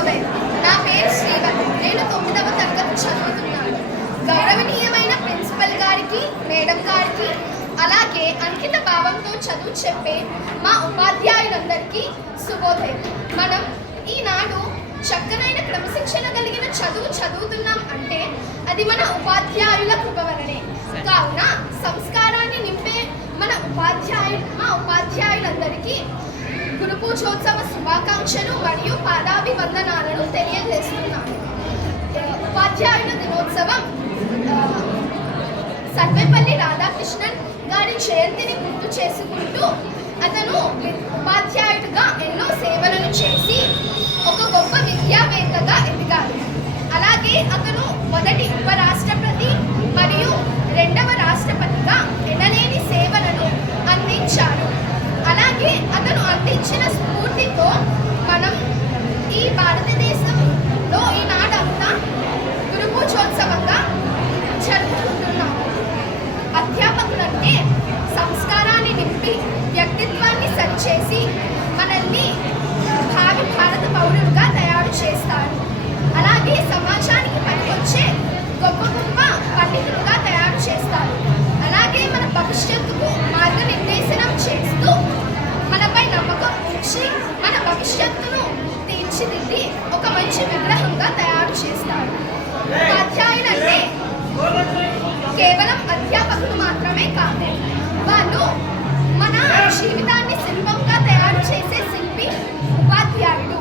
ఉదయం. నా పేరు శ్రీవతి. నేను 9వ తరగతి చదువుతున్నాను. గౌరవనీయమైన ప్రిన్సిపల్ గారికి, మేడం గారికి, అలాగే అంకిత భావంతో చదువు చెప్పే మా ఉపాధ్యాయులందరికీ శుభోదయం. మనం ఈనాడు చక్కనైన క్రమశిక్షణ కలిగిన చదువు చదువుతున్నాం అంటే అది మన ఉపాధ్యాయుల కృప వలనే. కావున సంస్కారాన్ని నింపే మా ఉపాధ్యాయులందరికీ గురు పూజోత్సవ శుభాకాంక్షలు మరియు పాదాభివందనాలను తెలియజేస్తున్నాను. ఉపాధ్యాయుల దినోత్సవం సర్వేపల్లి రాధాకృష్ణన్ గారి జయంతిని గుర్తు చేసుకుంటూ అతను ఉపాధ్యాయుడిగా ఎన్నో సేవలను చేసి ఒక గొప్ప విద్యావేత్తగా ఎదిగాడు. అలాగే అతను మొదటి ఉపరాష్ట్రపతి మరియు 2వ రాష్ట్రపతిగా ఎనలేని సేవలను అందించాడు. అలాగే అతను అందించిన స్ఫూర్తితో మనం ఈ భారతదేశంలో ఈనాడంతా గురు పూజోత్సవంగా జరుపుకుంటున్నాము. అధ్యాపకులంటే సంస్కారాన్ని నింపి వ్యక్తిత్వాన్ని సరిచేసి మనల్ని భావి భారత పౌరులుగా తయారు చేస్తారు. అలాగే సమాజానికి పనికొచ్చే గొప్ప గొప్ప పండితులుగా తయారు చేస్తారు. అలాగే మన భవిష్యత్తుకు మార్గనిర్దేశనం చేస్తూ మనపై నమ్మకం ఉంచి మన భవిష్యత్తును తీర్చిదిద్ది ఒక మంచి విగ్రహంగా తయారు చేస్తారు. ఉపాధ్యాయులంటే కేవలం అధ్యాపకులు మాత్రమే కాదు, వాళ్ళు మన జీవితాన్ని శిల్పంగా తయారు చేసే శిల్పి ఉపాధ్యాయుడు.